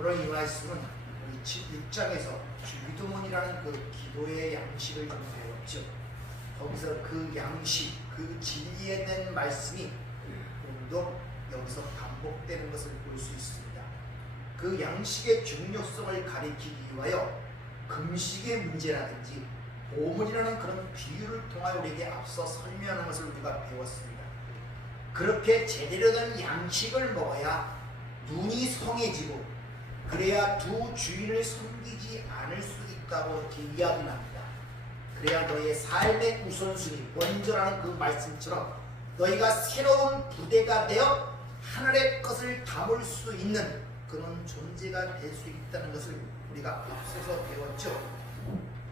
오늘 이 말씀은 우리 6장에서 주기도문이라는 그 기도의 양식을 좀 배웠죠. 거기서 그 양식, 그 진리에 대한 말씀이 오늘도 여기서 반복되는 것을 볼 수 있습니다. 그 양식의 중요성을 가리키기 위하여 금식의 문제라든지 오문이라는 그런 비유를 통하여 우리에게 앞서 설명하는 것을 우리가 배웠습니다. 그렇게 제대로 된 양식을 먹어야 눈이 성해지고 그래야 두 주인을 섬기지 않을 수 있다고 이렇게 이야기를 합니다. 그래야 너의 삶의 우선순위, 먼저라는 그 말씀처럼 너희가 새로운 부대가 되어 하늘의 것을 담을 수 있는 그런 존재가 될 수 있다는 것을 우리가 앞서서 배웠죠.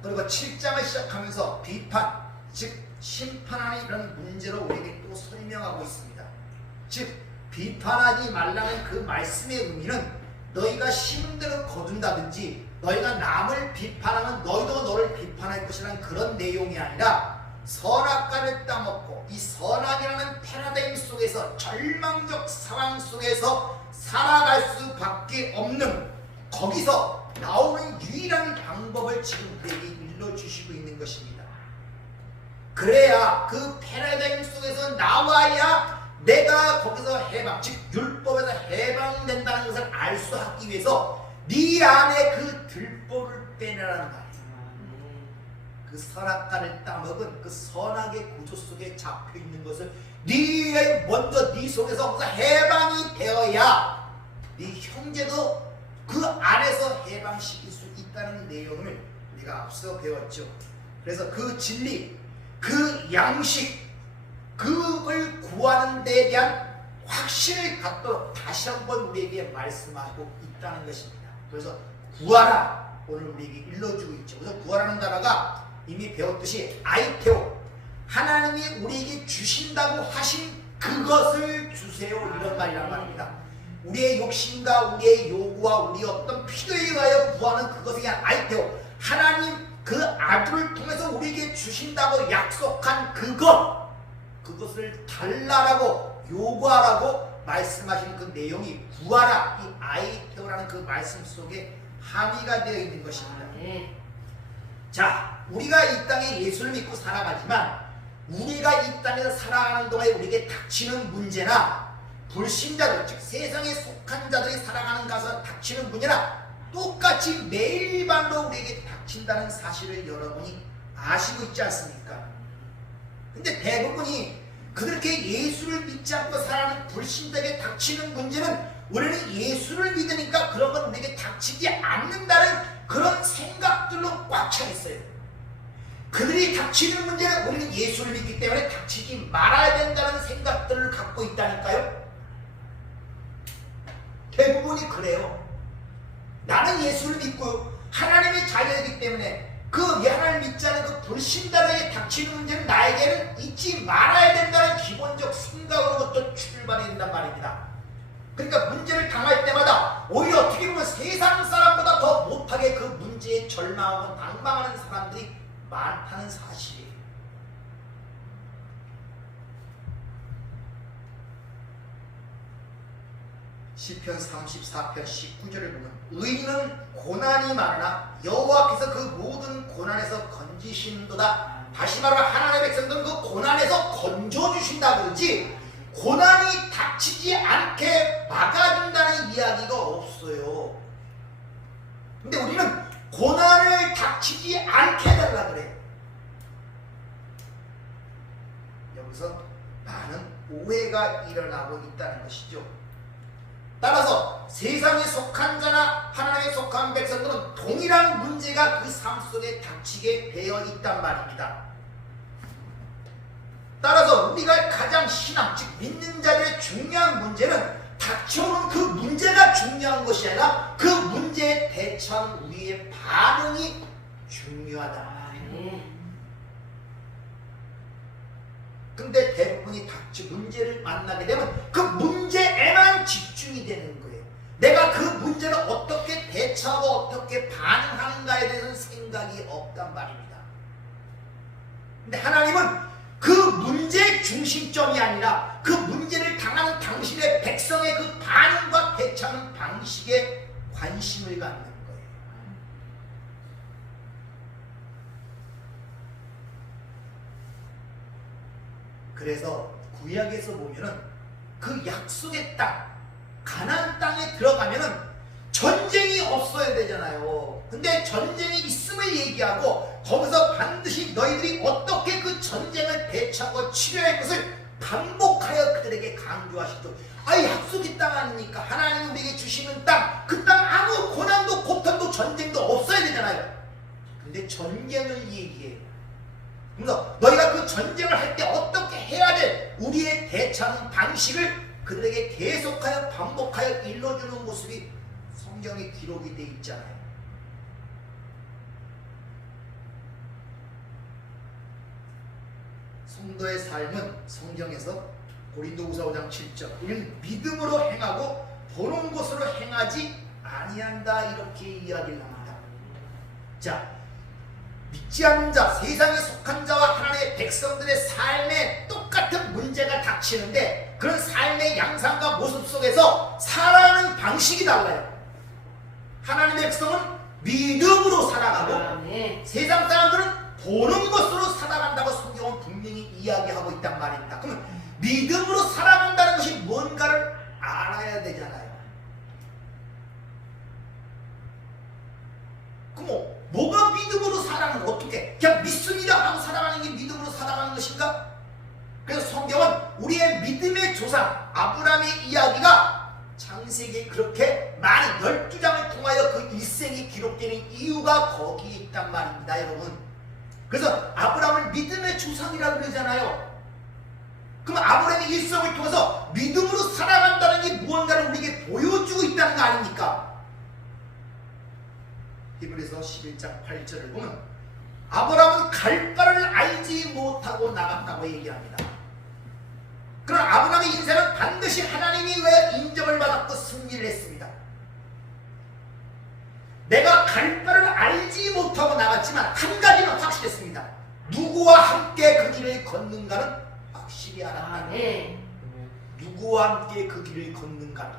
그리고 7장을 시작하면서 비판, 즉 심판하는 이런 문제로 우리에게 또 설명하고 있습니다. 즉 비판하지 말라는 그 말씀의 의미는 너희가 심은 대로 거둔다든지 너희가 남을 비판하면 너희도 너를 비판할 것이라는 그런 내용이 아니라 선악과를 따먹고 이 선악이라는 패러다임 속에서 절망적 상황 속에서 살아갈 수밖에 없는 거기서 나오는 유일한 방법을 지금 우리에게 일러주시고 있는 것입니다. 그래야 그 패러다임 속에서 나와야 내가 거기서 해방, 즉 율법에서 해방된다는 것을 알 수 하기 위해서 네 안에 그 들보를 빼내라는 말이에요. 그 선악과를 따먹은 그 선악의 구조 속에 잡혀 있는 것을 네 먼저 네 속에서 해방이 되어야 네 형제도 그 안에서 해방시킬 수 있다는 내용을 우리가 앞서 배웠죠. 그래서 그 진리, 그 양식, 그걸 구하는 데에 대한 확신을 갖도록 다시 한번 우리에게 말씀하고 있다는 것입니다. 그래서 구하라 오늘 우리에게 일러주고 있죠. 그래서 구하라는 단어가 이미 배웠듯이 아이테오, 하나님이 우리에게 주신다고 하신 그것을 주세요 이런 말이란 말입니다. 우리의 욕심과 우리의 요구와 우리 어떤 필요에 의하여 구하는 그것에 대한 아이테오, 하나님 그 아들을 통해서 우리에게 주신다고 약속한 그것을 달라라고 요구하라고 말씀하신 그 내용이 구하라, 이 아이테오라는 그 말씀 속에 함의가 되어 있는 것입니다. 자, 우리가 이 땅에 예수를 믿고 살아가지만 우리가 이 땅에서 살아가는 동안에 우리에게 닥치는 문제나 불신자들, 즉 세상에 속한 자들이 살아가는 가서 닥치는 문제나 똑같이 매일반로 우리에게 닥친다는 사실을 여러분이 아시고 있지 않습니까? 근데 대부분이 그렇게 예수를 믿지 않고 살아가는 불신자에게 닥치는 문제는 우리는 예수를 믿으니까 그런 건 우리에게 닥치지 않는다는 그런 생각들로 꽉 차 있어요. 그들이 닥치는 문제는 우리는 예수를 믿기 때문에 닥치지 말아야 된다는 생각들을 갖고 있다니까요. 대부분이 그래요. 나는 예수를 믿고 하나님의 자녀이기 때문에 그 하나님을 믿지 않은 그 불신자에게 닥치는 문제는 나에게는 잊지 말아야 된다는 기본적 생각으로부터 출발해야 된단 말입니다. 그러니까 문제를 당할 때마다 오히려 어떻게 보면 세상 사람보다 더 못하게 그 문제에 절망하고 방황하는 사람들이 많다는 사실이에요. 시편 34편 19절을 보면 의인은 고난이 많으나 여호와께서 그 모든 고난에서 건지신도다. 다시 말하면 하나님의 백성들은 그 고난에서 건져주신다 그러지 고난이 닥치지 않게 막아준다는 이야기가 없어요. 근데 우리는 고난을 닥치지 않게 해달라 그래. 여기서 많은 오해가 일어나고 있다는 것이죠. 따라서 세상에 속한 자나 하나님에 속한 백성들은 동일한 문제가 그 삶 속에 닥치게 되어 있단 말입니다. 따라서 우리가 가장 신앙, 즉 믿는 자들의 중요한 문제는 닥쳐오는 그 문제가 중요한 것이 아니라 그 문제에 대처하는 우리의 반응이 중요하다. 근데 대부분이 문제를 만나게 되면 그 문제에만 집중이 되는 거예요. 내가 그 문제를 어떻게 대처하고 어떻게 반응하는가에 대해서는 생각이 없단 말입니다. 근데 하나님은 그 문제의 중심점이 아니라 그 문제를 당하는 당신의 백성의 그 반응과 대처하는 방식에 관심이 갖는 거예요. 그래서 구약에서 보면은 그 약속의 땅, 가나안 땅에 들어가면은 전쟁이 없어야 되잖아요. 근데 전쟁이 있음을 얘기하고 거기서 반드시 너희들이 어떻게 그 전쟁을 대처하고 치료할 것을 반복하여 그들에게 강조하시죠. 약속의 땅 아닙니까? 하나님이 우리에게 주시는 땅, 그 땅 아무 고난도 고통도 전쟁도 없어야 되잖아요. 근데 전쟁을 얘기해요. 그래서 너희가 그 전쟁을 할 때 어떻게 해야 돼? 우리의 대처하는 방식을 그들에게 계속하여 반복하여 일러주는 모습이 성경에 기록이 되어 있잖아요. 성도의 삶은 성경에서 고린도후서 5장 7절 우리는 믿음으로 행하고 보는 것으로 행하지 아니한다 이렇게 이야기를 합니다. 자, 믿지 않는 자, 세상에 속한 자와 하나님의 백성들의 삶에 똑같은 문제가 닥치는데 그런 삶의 양상과 모습 속에서 살아가는 방식이 달라요. 하나님의 백성은 믿음으로 살아가고 세상 사람들은 보는 것으로 살아간다고 성경은 분명히 이야기하고 있단 말입니다. 그러면 믿음으로 살아간다는 것이 뭔가를 알아야 되잖아요. 그럼 뭐가 믿음으로 살아가는 거 어떻게? 그냥 믿습니다 하고 살아가는 게 믿음으로 살아가는 것인가? 그래서 성경은 우리의 믿음의 조상 아브라함의 이야기가 창세기에 그렇게 많은 12장을 통하여 그 일생이 기록되는 이유가 거기에 있단 말입니다, 여러분. 그래서 아브라함을 믿음의 조상이라고 그러잖아요. 그럼 아브라함의 일생을 통해서 믿음으로 살아간다는 게 무언가를 우리에게 보여주고 있다는 거 아닙니까? 히브리서 11장 8절을 보면 아브라함은 갈 바를 알지 못하고 나갔다고 얘기합니다. 그러나 아브라함의 인생은 반드시 하나님이 왜 인정을 받았고 승리를 했습니다. 내가 갈 바를 알지 못하고 나갔지만 한 가지는 확실했습니다. 누구와 함께 그 길을 걷는가는 확실히 알았다. 누구와 함께 그 길을 걷는가.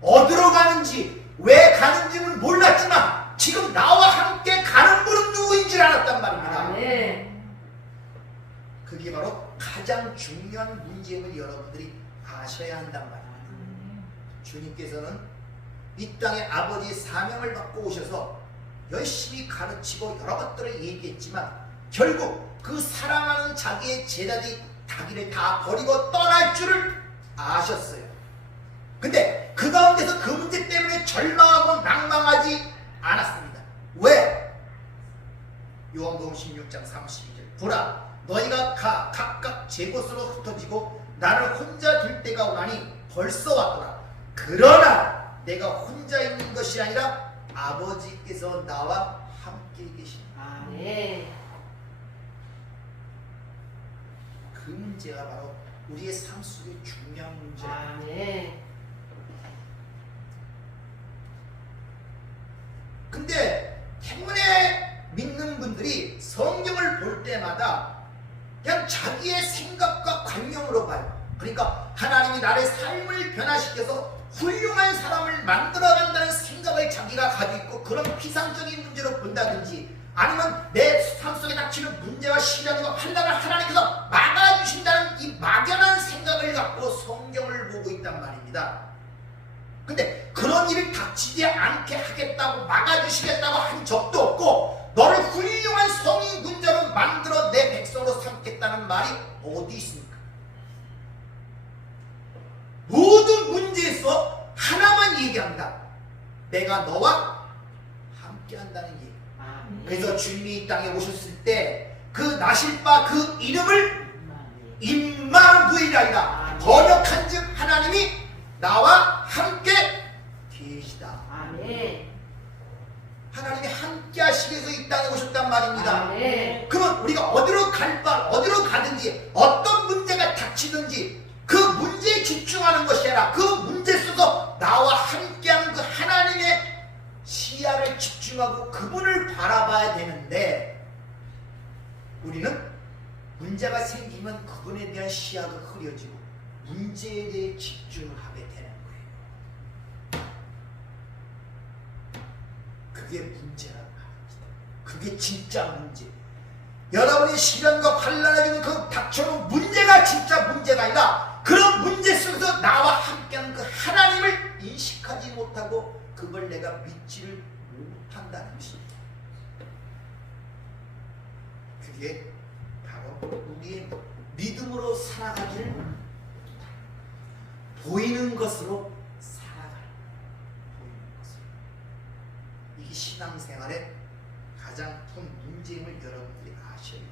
어디로 가는지 왜 가는지는 몰랐지만 지금 나와 함께 가는 분은 누구인지 알았단 말입니다. 그게 바로 가장 중요한 문제임을 여러분들이 아셔야 한단 말입니다. 주님께서는 이 땅에 아버지의 사명을 받고 오셔서 열심히 가르치고 여러 것들을 얘기했지만 결국 그 사랑하는 자기의 제자들이 자기를 다 버리고 떠날 줄을 아셨어요. 근데 그 가운데서 그 문제 때문에 절망하고 낭망하지 않았습니다. 왜? 요한복음 16장 32절 보라 너희가 각각 제 곳으로 흩어지고 나를 혼자 둘 때가 오나니 벌써 왔더라. 그러나 내가 혼자 있는 것이 아니라 아버지께서 나와 함께 계십니다. 그 문제가 바로 우리의 삶 속의 중요한 문제입니다. 근데 때문에 믿는 분들이 성경을 볼 때마다 그냥 자기의 생각과 관념으로 봐요. 그러니까 하나님이 나의 삶을 변화시켜서 훌륭한 사람을 만들어간다는 생각을 자기가 가지고 있고 그런 피상적인 문제로 본다든지 아니면 내 삶 속에 닥치는 문제와 시련과 환난을 하나님께서 막아주신다는 이 막연한 생각을 갖고 성경을 보고 있단 말입니다. 근데 그런 일이 닥치지 않게 하겠다고 막아주시겠다고 한 적도 없고 너를 훌륭한 성인 군자로 만들어 내 백성으로 삼겠다는 말이 어디 있습니까? 모든 문제에서 하나만 얘기합니다. 내가 너와 함께 한다는 얘기. 그래서 주님이 이 땅에 오셨을 때 그 나실 바 그 이름을 임마누엘이라 번역한 즉 하나님이 나와 함께 계시다. 하나님이 함께 하시기 위해서 이 땅에 오셨단 말입니다. 그러면 우리가 어디로 어디로 가든지 어떤 문제가 닥치든지 그 문제에 집중하는 것이 아니라 그 문제 속에서 나와 함께하는 그 하나님의 시야를 집중하고 그분을 바라봐야 되는데 우리는 문제가 생기면 그분에 대한 시야가 흐려지고 문제에 대해 집중을 하게 되는 거예요. 그게 문제란 말입니다. 그게 진짜 문제. 여러분이 시련과 환난에 주는 그 닥쳐오는 문제가 진짜 문제가 아니라 그런 문제 속에서 나와 함께하는 그 하나님을 인식하지 못하고 그걸 내가 믿지를 못한다는 것입니다. 그게 바로 우리의 믿음으로 살아가기를 보이는 것으로 살아가는 보이는 것으로. 이게 신앙생활의 가장 큰 문제임을 여러분들이 아셔야 돼요.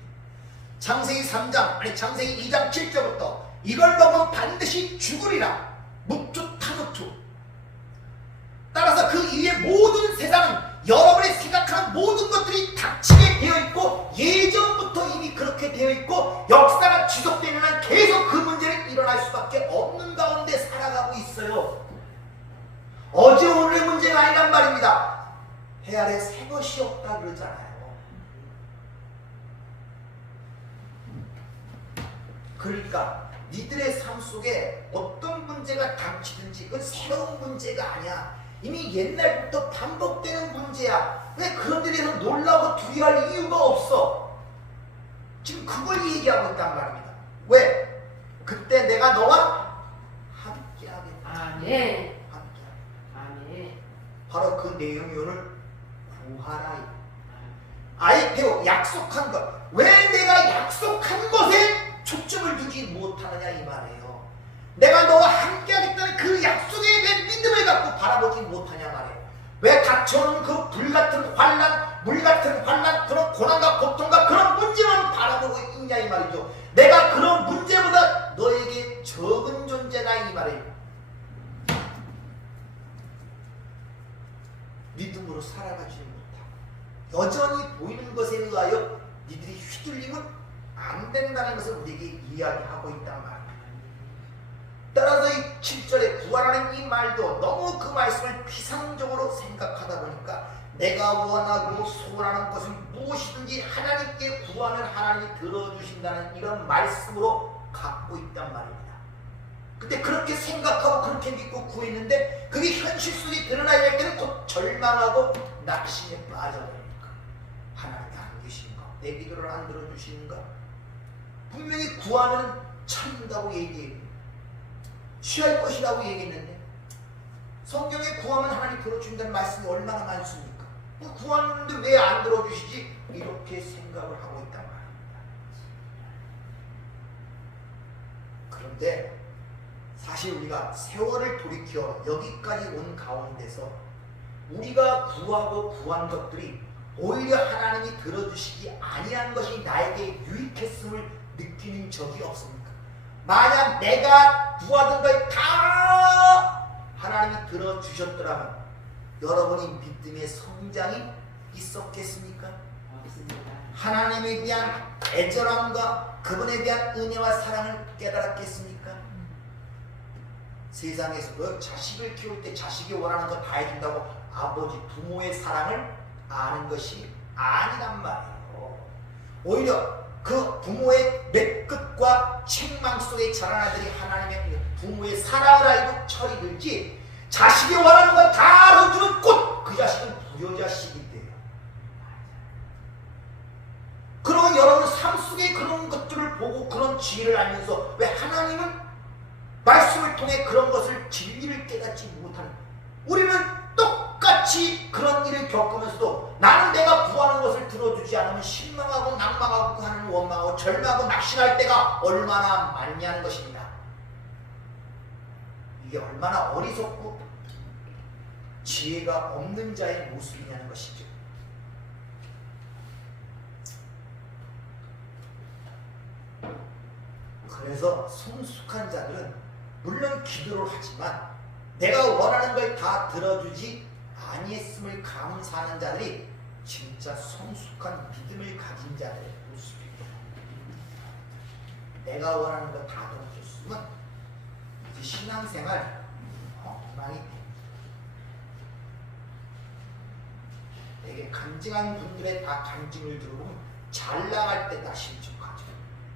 창세기 3장 아니 창세기 2장 7절부터 이걸 먹으면 반드시 죽으리라. 묵주 타묵주. 따라서 그 이후의 모든 세상은 여러분이 생각하는 모든 것들이 닥치게 되어 있고 예전부터 이미 그렇게 되어 있고 역사가 지속되는 한 계속 그 문제는 일어날 수밖에 없는 가운데 살아가고 있어요. 어제 오늘의 문제가 아니란 말입니다. 해 아래 새 것이 없다 그러잖아요. 그러니까 니들의 삶 속에 어떤 문제가 닥치든지 그건 새로운 문제가 아니야. 이미 옛날부터 반복되는 문제야. 왜 그런 데에 대해서 놀라고 두려워할 이유가 없어. 지금 그걸 얘기하고 있단 말입니다. 왜? 그때 내가 너와 함께하겠다. 아멘. 함께하겠다. 아멘. 바로 그 내용이 오늘 구하라. 아이테오 약속한 것. 왜 내가 약속한 것에 초점을 두지 못하느냐 이 말이에요. 내가 너와 함께하겠다는 그 약속에 왜 믿음을 갖고 바라보지 못하냐 말이에요. 왜 닥쳐오는 그 불같은 환난, 물같은 환난, 그런 고난과 고통과 그런 문제만 바라보고 있냐 이 말이죠. 내가 그런 문제보다 너에게 적은 존재다 이 말이에요. 믿음으로 살아가지 못하고 여전히 보이는 것에 의하여 니들이 휘둘리면 안 된다는 것을 우리에게 이야기하고 있단 말입니다. 따라서 이 7절에 구하라는 이 말도 너무 그 말씀을 피상적으로 생각하다 보니까 내가 원하고 소원하는 것은 무엇이든지 하나님께 구하면 하나님이 들어주신다는 이런 말씀으로 갖고 있단 말입니다. 근데 그렇게 생각하고 그렇게 믿고 구했는데 그게 현실 속에 드러나야 할 때는 곧 절망하고 낙심에 빠져버리니까 하나님이 안 계신가? 내 기도를 안 들어주시는가? 분명히 구하면 참는다고 얘기해요. 취할 것이라고 얘기했는데 성경에 구하면 하나님 들어준다는 말씀이 얼마나 많습니까? 구하는데 왜 안 들어주시지? 이렇게 생각을 하고 있단 말입니다. 그런데 사실 우리가 세월을 돌이켜 여기까지 온 가운데서 우리가 구하고 구한 것들이 오히려 하나님이 들어주시지 아니한 것이 나에게 유익했음을 느끼는 적이 없습니까? 만약 내가 구하던 걸 다 하나님이 들어주셨더라면 여러분이 믿음의 성장이 있었겠습니까? 없습니다. 하나님에 대한 애절함과 그분에 대한 은혜와 사랑을 깨달았겠습니까? 세상에서도 자식을 키울 때 자식이 원하는 거 다 해준다고 아버지, 부모의 사랑을 아는 것이 아니란 말이에요. 오히려 그 부모의 맷끝과 책망 속에 자란 아들이 하나님의 부모의 사랑을 알고 철이 들지 자식이 원하는 거 다 알아주는 꽃! 그 자식은 부여자식이 돼요. 그러면 여러분 삶 속에 그런 것들을 보고 그런 지혜를 알면서 왜 하나님은 말씀을 통해 그런 것을 진리를 깨닫지 못하는 우리는 똑같이 그런 일을 겪으면서도 나는 내가 구하는 것을 들어주지 않으면 실망하고 낭망하고 하는 원망하고 절망하고 낙심할 때가 얼마나 많냐는 것입니다. 이게 얼마나 어리석고 지혜가 없는 자의 모습이냐는 것이죠. 그래서 성숙한 자들은 물론 기도를 하지만 내가 원하는 걸 다 들어주지 아니했음을 감사하는 자들이 진짜 성숙한 믿음을 가진 자들의 모습입니다. 내가 원하는 거 다 들어줬으면 이제 신앙생활 엉망이 됩니다. 되게 간증한 분들의 다 간증을 들어보면 잘 나갈 때 다 실족하죠.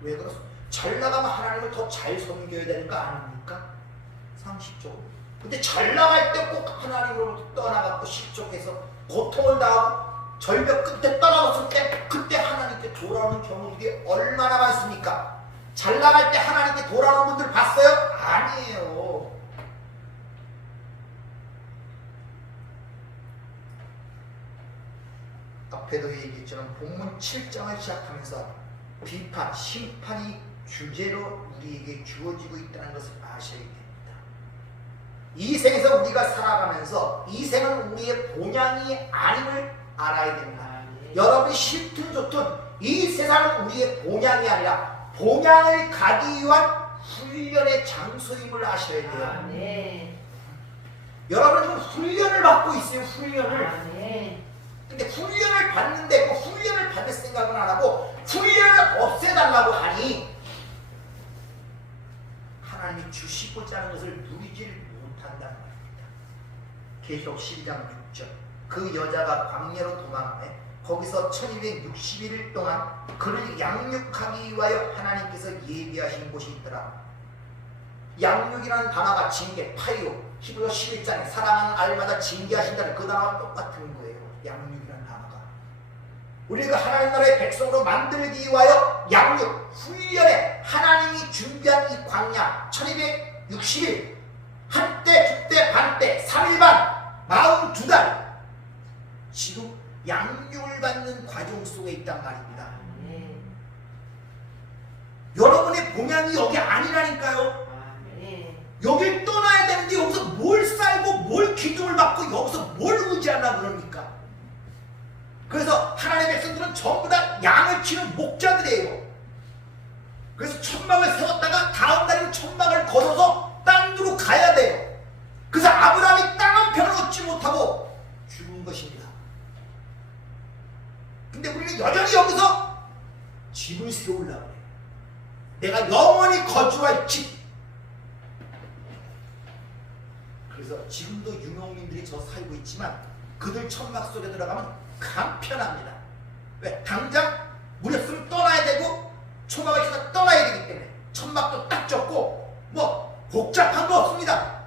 왜 그렇습니까? 잘 나가면 하나님을 더 잘 섬겨야 되는 거 아닙니까? 상식적으로. 근데 잘 나갈 때 꼭 하나님으로부터 떠나갖고 실족해서 고통을 당하고 절벽 끝에 떠나갔을 때 그때 하나님께 돌아오는 경우들이 얼마나 많습니까? 잘 나갈 때 하나님께 돌아오는 분들 봤어요? 아니에요. 앞에도 얘기했지만 본문 7장을 시작하면서 비판, 심판이 주제로 우리에게 주어지고 있다는 것을 아셔야 됩니다. 이 생에서 우리가 살아가면서 이 생은 우리의 본향이 아님을 알아야 됩니다. 여러분이 싫든 좋든 이 세상은 우리의 본향이 아니라 본향을 가기 위한 훈련의 장소임을 아셔야 돼요. 여러분은 지금 훈련을 받고 있어요. 훈련을. 근데 훈련을 받는데 그 훈련을 받을 생각은 안 하고 훈련을 없애달라고 하니 하나님이 주시고자 하는 것을 누리질 못한다는 말입니다. 계시록 12장 6절 그 여자가 광야로 도망하며 거기서 1260일 동안 그를 양육하기 위하여 하나님께서 예비하신 곳이 있더라. 양육이라는 단어가 징계, 파이오, 히브리서 11장에 사랑하는 아이마다 징계하신다는 그 단어와 똑같은 거예요. 양육이라는 단어가 우리가 하나님 나라의 백성으로 만들기 위하여 양육, 훈련에 하나님이 준비한 이 광야 1260일 한때, 두때, 반때, 3일 반, 42달 지금 양육을 받는 과정 속에 있단 말입니다. 여러분의 본향이 여기 아니라니까요. 여길 떠나야 되는데 여기서 뭘 살고 뭘 기둥을 받고 여기서 뭘 의지하려고 그럽니까? 그래서 하나님의 백성들은 전부 다 양을 키우는 목자들이에요. 그래서 천막을 세웠다가 다음 날에는 천막을 걷어서 딴 데로 가야 돼요. 그래서 아브라함이 땅 한 편을 얻지 못하고 죽은 것입니다. 근데 우리는 여전히 여기서 집을 세우려고 해요. 내가 영원히 거주할 집. 그래서 지금도 유목민들이 저 살고 있지만 그들 천막 속에 들어가면 간편합니다. 왜? 당장 물이 없으면 떠나야 되고 초막을 해서 떠나야 되기 때문에 천막도 딱 졌고 뭐 복잡한 거 없습니다.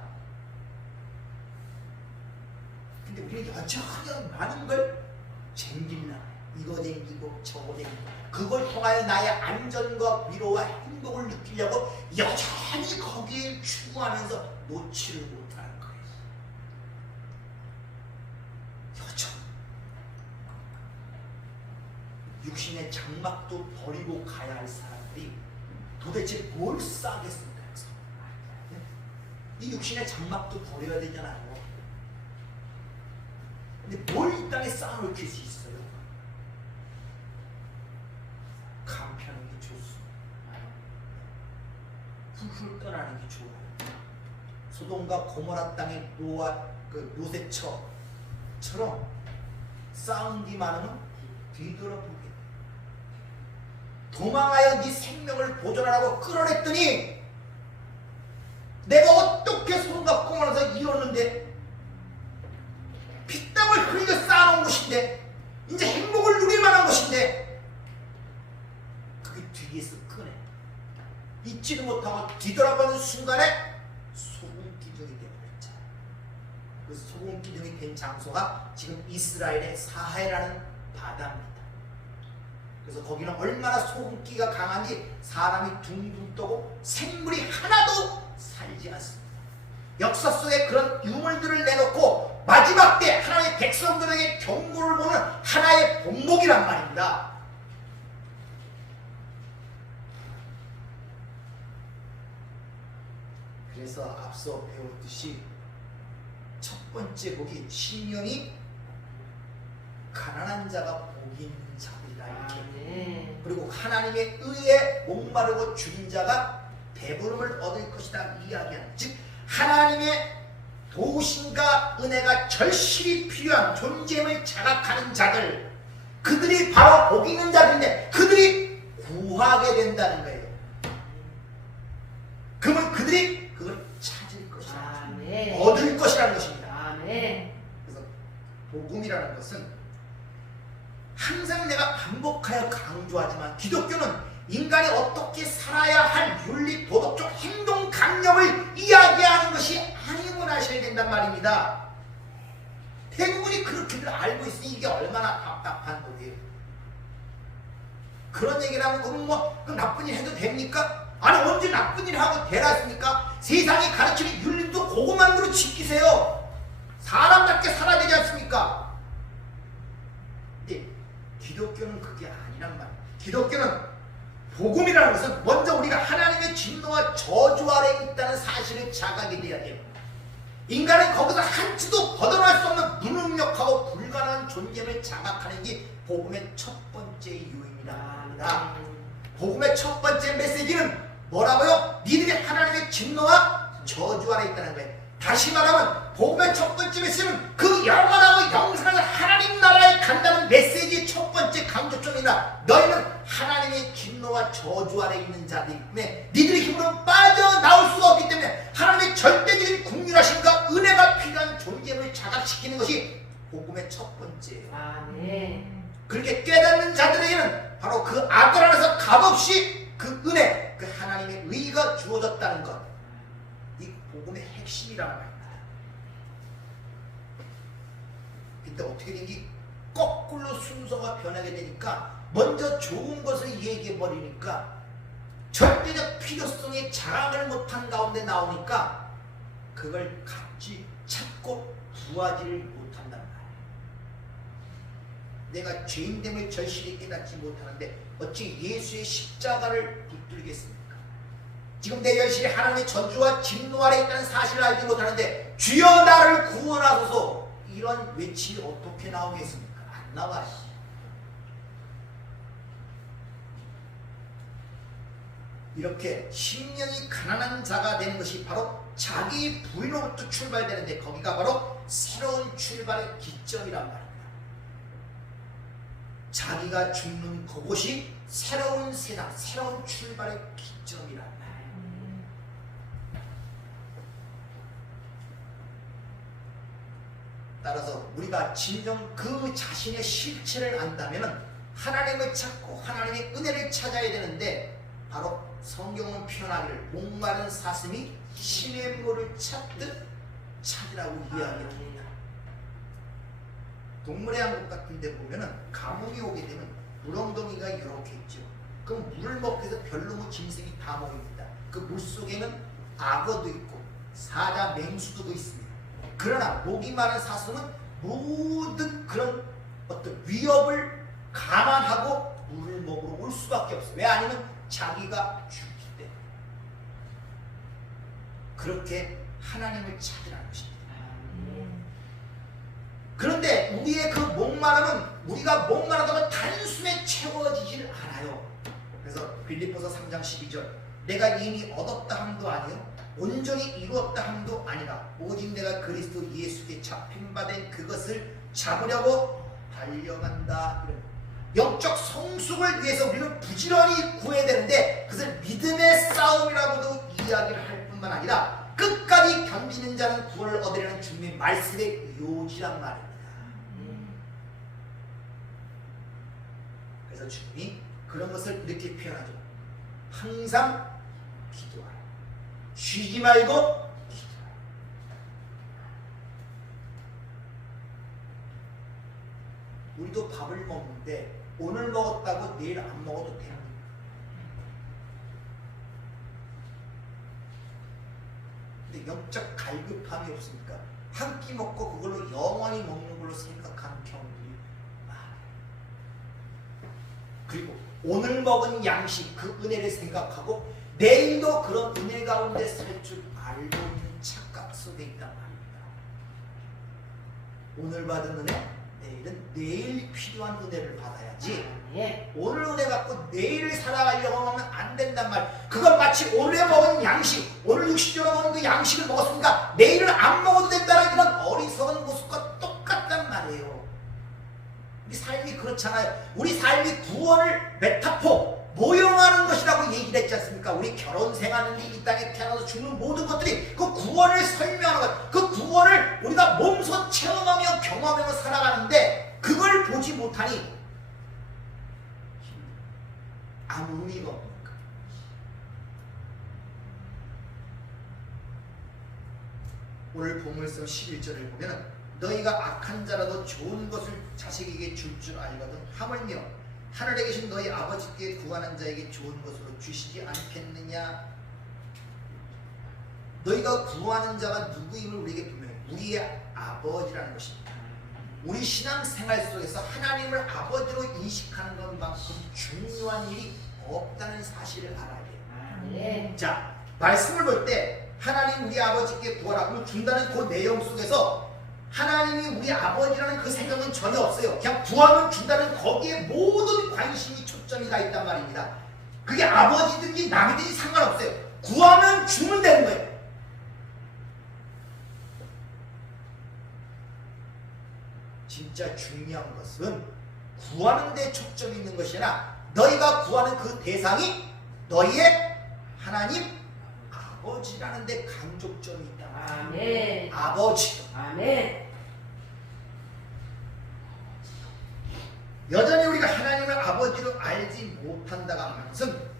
근데 우리는 여전히 많은 걸 쟁길라 이거 쟁기고 저거 쟁기고 그걸 통하여 나의 안전과 위로와 행복을 느끼려고 여전히 거기에 추구하면서 놓지를 못하는 거예요. 여전히 육신의 장막도 버리고 가야 할 사람들이 도대체 뭘 싸겠습니까? 이 육신의 장막도 버려야 되잖아요. 근데 뭘 이 땅에 쌓아놓을 수 있어요? 간편한 게 좋습니다. 훌훌 떠나는 게 좋아요. 소돔과 고모라 땅의 노새처럼 쌓은 뒤 많으면 뒤돌아보게. 도망하여 네 생명을 보존하라고 끌어냈더니 내가 어떻게 손과 꽁을 이뤘는데 피땀을 흘려 쌓아놓은 것인데 이제 행복을 누릴 만한 것인데 그게 뒤에서 끄네. 잊지도 못하고 뒤돌아보는 순간에 소금기둥이 되어버렸잖아요. 그 소금기둥이 된 장소가 지금 이스라엘의 사해라는 바다입니다. 그래서 거기는 얼마나 소금기가 강한지 사람이 둥둥 떠고 생물이 하나도 살지 않습니다. 역사 속에 그런 유물들을 내놓고 마지막 때 하나님의 백성들에게 경고를 보는 하나의 본목이란 말입니다. 그래서 앞서 배웠듯이 첫 번째 복이 신령이 가난한 자가 복이 있는 자이다 이렇게. 그리고 하나님의 의에 목마르고 줄인 자가 배부름을 얻을 것이다 이야기하는, 즉 하나님의 도우심과 은혜가 절실히 필요한 존재임을 자각하는 자들, 그들이 바로 복 있는 자들인데 그들이 구하게 된다는 거예요. 그러면 그들이 그걸 찾을 것이다, 얻을 것이라는 것입니다. 그래서 복음이라는 것은 항상 내가 반복하여 강조하지만 기독교는 인간이 어떻게 살아야 할 윤리, 도덕적 행동 강령을 이야기하는 것이 아닌 퇴근하셔야 된단 말입니다. 대부분이 그렇게들 알고 있으니 이게 얼마나 답답한 거예요. 그런 얘기를 하면 그럼 나쁜 일 해도 됩니까? 아니 언제 나쁜 일 하고 되라습니까? 세상이 가르치는 윤리도 그것만으로 지키세요. 사람답게 살아야 되지 않습니까? 근데 기독교는 그게 아니란 말이에요. 기독교는 복음이라는 것은 먼저 우리가 하나님의 진노와 저주 아래에 있다는 사실을 자각이 돼야 돼요. 인간은 거기서 한치도 벗어날 수 없는 무능력하고 불가능한 존재를 자각하는 게 복음의 첫 번째 유인이다. 복음의 첫 번째 메시지는 뭐라고요? 니들이 하나님의 진노와 저주 아래 있다는 거예요. 다시 말하면 복음의 첫 번째 메시지는 그 영원하고 영생한 하나님 나라에 간다는 메시지의 첫 번째 강조점이다. 너희는 하나님의 진노와 저주 아래 있는 자들이기 때문에 니들의 힘으로 빠져나올 수가 없기 때문에 하나님의 절대적인 긍휼하심과 은혜가 필요한 존재를 자각시키는 것이 복음의 첫 번째예요. 그렇게 깨닫는 자들에게는 바로 그 악을 안에서 값없이 그 은혜, 그 하나님의 의가 주어졌다는 것, 이 복음의 핵심이라는 말입니다. 근데 어떻게 된지 거꾸로 순서가 변하게 되니까 먼저 좋은 것을 얘기해 버리니까 절대적 필요성에 자랑을 못한 가운데 나오니까 그걸 찾고 구하지를 못한단 말이에요. 내가 죄인됨을 절실히 깨닫지 못하는데 어찌 예수의 십자가를 붙들겠습니까? 지금 내 열심히 하나님의 저주와 진노 아래 있다는 사실을 알지 못하는데 주여 나를 구원하소서 이런 외침이 어떻게 나오겠습니까? 안 나와요. 이렇게 심령이 가난한 자가 되는 것이 바로 자기 부인으로부터 출발되는데 거기가 바로 새로운 출발의 기점이란 말입니다. 자기가 죽는 그곳이 새로운 세상, 새로운 출발의 기점이란 말이에요. 따라서 우리가 진정 그 자신의 실체를 안다면 하나님을 찾고 하나님의 은혜를 찾아야 되는데 바로 성경은 표현하기를 목마른 사슴이 신의 물을 찾듯 찾으라고 이야기합니다. 동물의 왕국 같은 데 보면은 가뭄이 오게 되면 물엉덩이가 이렇게 있죠. 그럼 물을 먹기 위해서 별로무 짐승이 다 모입니다. 그 물 속에는 악어도 있고 사자, 맹수도 있습니다. 그러나 목이 마른 사슴은 모든 그런 어떤 위협을 감안하고 물을 먹으러 올 수밖에 없어요. 왜? 아니면 자기가 죽기 때문에. 그렇게 하나님을 찾으라는 것입니다. 그런데 우리의 그 목마름은 우리가 목마르다고 단숨에 채워지질 않아요. 그래서 빌립보서 3장 12절 내가 이미 얻었다 함도 아니요 온전히 이루었다 함도 아니라 오직 내가 그리스도 예수께 잡힌 바 된 그것을 잡으려고 달려간다. 영적 성숙을 위해서 우리는 부지런히 구해야 되는데 그것을 믿음의 싸움이라고도 이야기를 할 뿐만 아니라 끝까지 견디는 자는 구원을 얻으려는 주님의 말씀의 요지란 말입니다. 그래서 주님이 그런 것을 이렇게 표현하죠. 항상 기도하라. 쉬지 말고 기도하라. 우리도 밥을 먹는데 오늘 먹었다고 내일 안 먹어도 되는 거예요. 근데 영적 갈급함이 없으니까 한 끼 먹고 그걸로 영원히 먹는 걸로 생각하는 경우들이 많아요. 그리고 오늘 먹은 양식 그 은혜를 생각하고 내일도 그런 은혜 가운데 살 줄 알고 있는 착각 속에 있단 말입니다. 오늘 받은 은혜 내일은 내일 필요한 은혜를 받아야지 오늘 은혜 갖고 내일을 살아가려고 하면 안 된단 말. 그건 마치 오늘 먹은 양식 오늘 60개월 먹은 그 양식을 먹었으니까 내일은 안 먹어도 된다는 이런 어리석은 모습과 똑같단 말이에요. 우리 삶이 그렇잖아요. 우리 삶이 구원을 메타포 모형하는 것이라고 얘기를 했지 않습니까? 우리 결혼 생활은 이 땅에 태어나서 죽는 모든 것들이 그 구원을 설명하는 것, 그 구원을 우리가 몸소 체험하며 경험하며 살아가는데 그걸 보지 못하니 아무 의미가 없는 거예요. 오늘 본문에서 11절을 보면은 너희가 악한 자라도 좋은 것을 자식에게 줄 줄 알거든 하물며 하늘에 계신 너희 아버지께 구하는 자에게 좋은 것으로 주시지 않겠느냐. 너희가 구하는 자가 누구임을 우리에게 분명해. 우리의 아버지라는 것입니다. 우리 신앙생활 속에서 하나님을 아버지로 인식하는 것만큼 중요한 일이 없다는 사실을 알아야 돼요. 네. 자, 말씀을 볼 때 하나님 우리 아버지께 구하라 그러면 준다는 그 내용 속에서 하나님이 우리 아버지라는 그 생각은 전혀 없어요. 그냥 구하면 준다는 거기에 모든 관심이 초점이 가 있단 말입니다. 그게 아버지든지 남이든지 상관없어요. 구하면 주면 되는 거예요. 진짜 중요한 것은 구하는 데 초점이 있는 것이 아니라 너희가 구하는 그 대상이 너희의 하나님 아버지라는 데 강조점이 있다. 아멘. 아버지. 아멘. 여전히 우리가 하나님을 아버지로 알지 못한다가 하는 것은